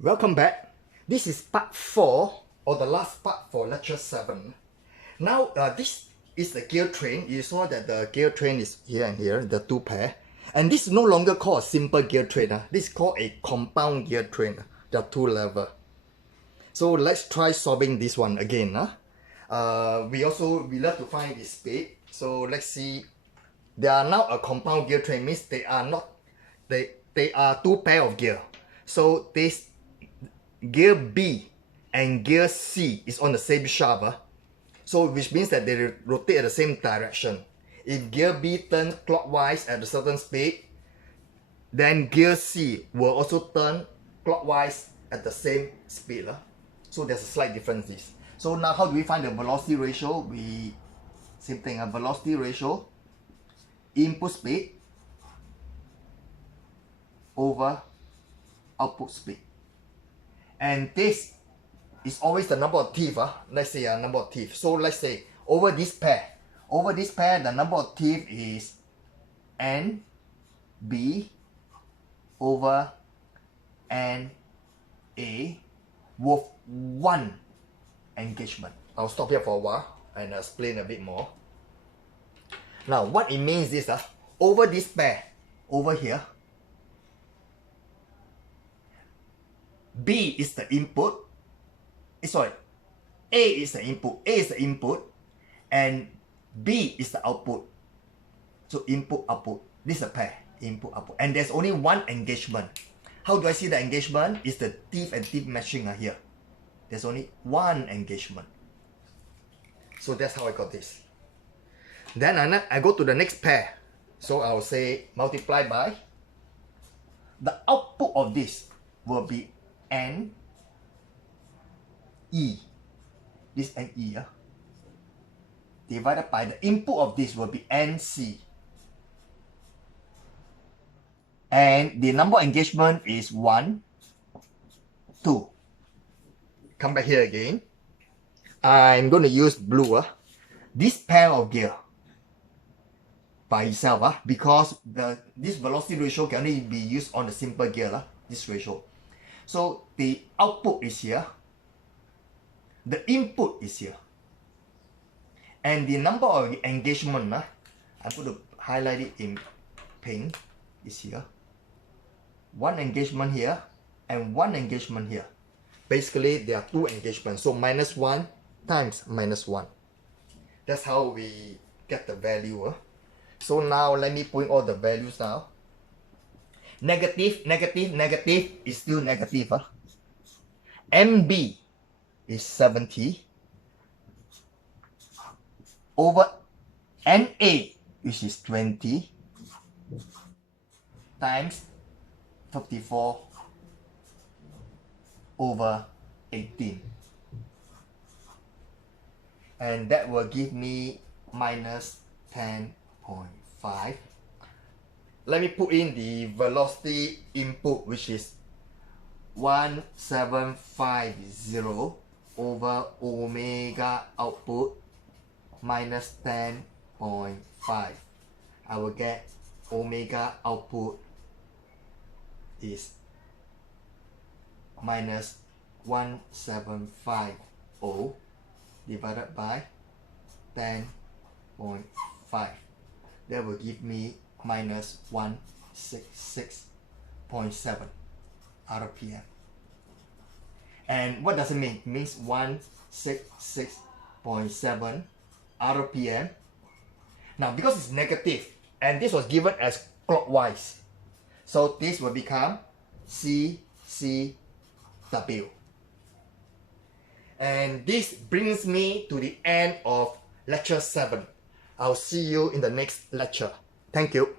Welcome back. This is part 4 or the last part for lecture 7. Now this is the gear train. You saw that the gear train is here and here, the two pair. And this is no longer called a simple gear train. This is called a compound gear train. There are two levels. So let's try solving this one again. We love to find the speed. So let's see. They are now a compound gear train, means they are two pair of gear. So this gear B and gear C is on the same shaft. So which means that they rotate at the same direction. If gear B turns clockwise at a certain speed, then gear C will also turn clockwise at the same speed. So there's a slight difference. So now how do we find the velocity ratio? Same thing, velocity ratio, input speed over output speed. And this is always the number of teeth. Let's say a number of teeth. So let's say over this pair, the number of teeth is N B over N A with one engagement. I'll stop here for a while and explain a bit more. Now what it means is over this pair, over here, B is the input, A is the input, and B is the output. So input, output, this is a pair, input, output. And there's only one engagement. How do I see the engagement? Is the teeth and teeth matching here. There's only one engagement. So that's how I got this. Then I go to the next pair. So I'll say multiply by the output of this will be N E, this N E divided by the input of this will be N C, and the number of engagement is 1, 2. Come back here again. I'm going to use blue. This pair of gear by itself because this velocity ratio can only be used on the simple gear, this ratio. So the output is here, the input is here, and the number of engagement, I'm going to highlight it in pink, is here. One engagement here and one engagement here. Basically there are two engagements, so -1 times -1. That's how we get the value. So now let me put in all the values now. Negative is still negative. MB is 70 over NA, which is 20, times 54 over 18. And that will give me minus 10.5. Let me put in the velocity input, which is 1750 over omega output minus 10.5. I will get omega output is minus 1750 divided by 10.5. That will give me minus 166.7 RPM. And what does it mean? It means 166.7 RPM. Now because it's negative and this was given as clockwise, so this will become CCW. And this brings me to the end of lecture 7. I'll see you in the next lecture. Thank you.